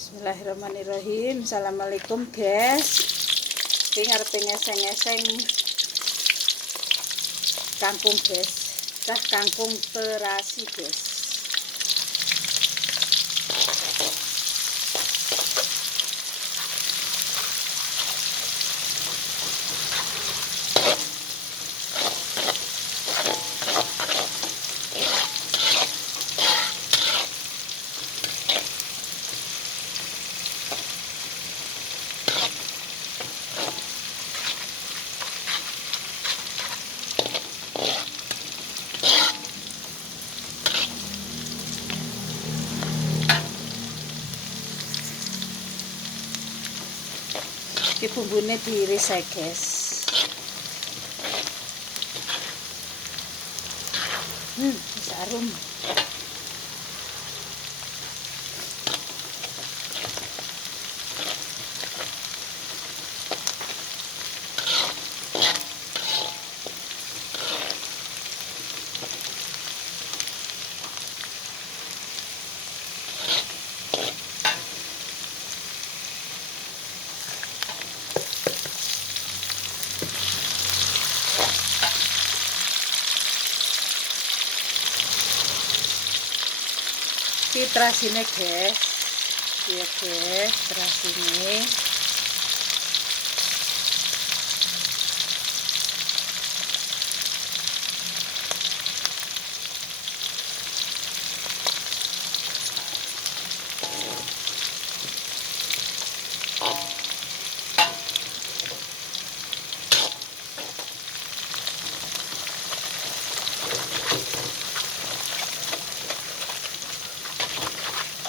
Bismillahirrahmanirrahim. Assalamualaikum guys. Ini ngarepe ngeseng-ngeseng kangkung guys. Kangkung terasi guys. Iki bumbune diiris ya guys. Bisa arum. Ini terasine guys, ya guys, terasine.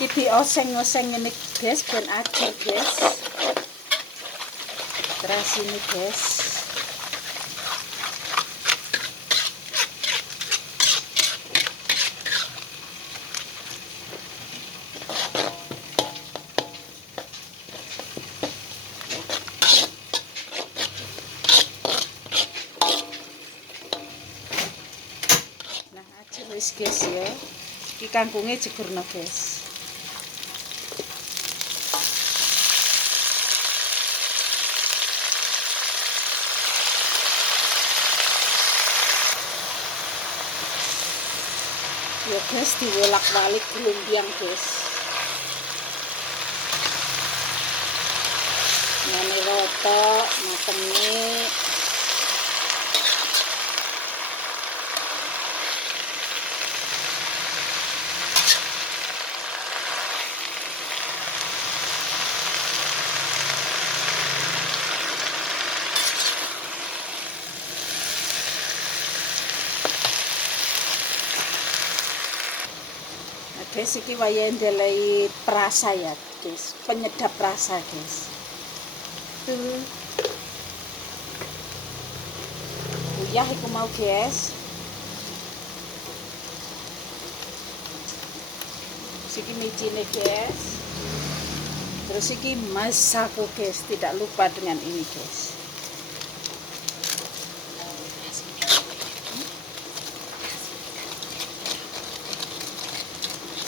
Iki oseng-oseng ini guys, ben ajar guys. Terus ini guys. Nah, aja wis guys ya. Iki kangkunge jegurno guys. Ya guys, diwolak-walik gelumbyang guys. Ngene rata matenge. Guys, iki wayahe ndelei perasa ya guys, penyedap rasa guys. Tuh. Uyah iku mau guys. Iki micine guys. Terus iki masako guys, tidak lupa dengan ini guys.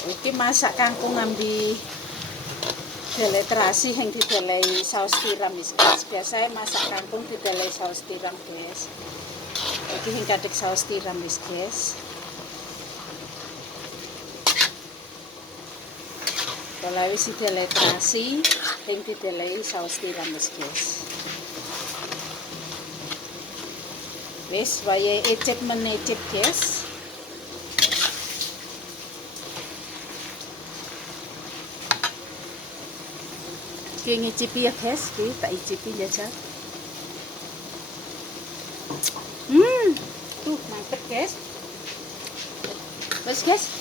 Iki masak kangkung ngambi delai terasi yang didelai saus tiram guys. Biasanya masak kangkung didelai saus tiram guys. Iki yang kadek saus tiram guys. Kalau wis didelai terasi yang didelai saus tiram guys. Wis wayahe ecep menecep guys. Iki ngicipi ya guys, iki tak icipi jajal. Tuh mantep guys. Bos guys.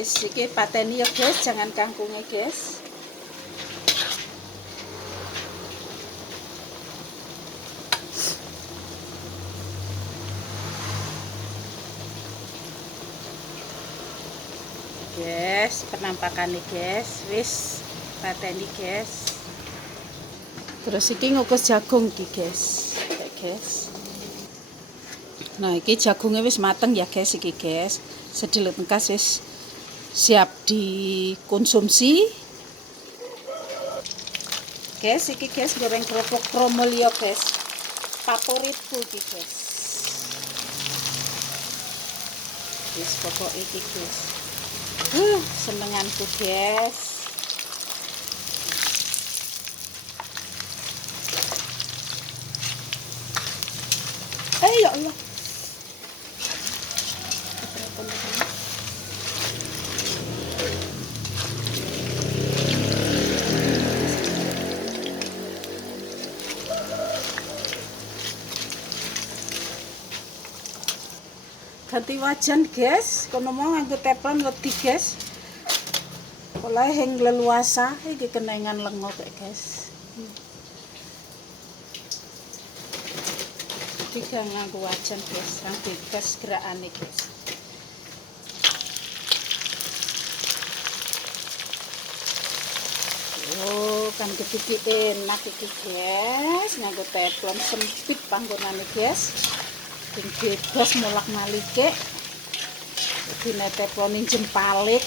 Wis iki pateni ya guys, jangan kangkungnya guys. Guys, penampakan nih guys, wis pateni guys. Terus iki ngukus jagung iki guys, guys. Nah, iki jagungnya wis mateng ya guys, iki guys. Sedilut engkas wis siap dikonsumsi. Guys, iki guys goreng kerupuk Promolyo guys. Favoritku iki guys. Wis pokok iki guys. Senenganku guys. Ya Allah. Ganti wajan guys, kono mau nganggo teflon wedi guys. Oleh hing leluasa iki kenengan lengo kayak guys. Iki nganggo wajan guys, kang bebas gerakane guys. Oh, kan iki enak iki guys, nganggo teflon sempit panggonane guys. Sing bebas mulak malike dine teflon jempalik.